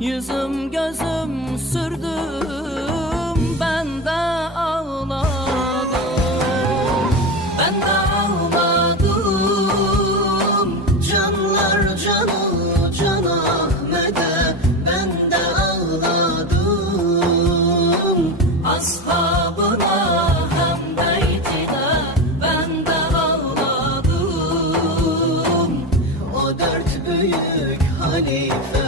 Yüzüm gözüm sürdüm ben de ağladım. Ben de ağladım canlar canı can Ahmet'e. Ben de ağladım ashabına hem beytine. Ben de ağladım. O dört büyük halife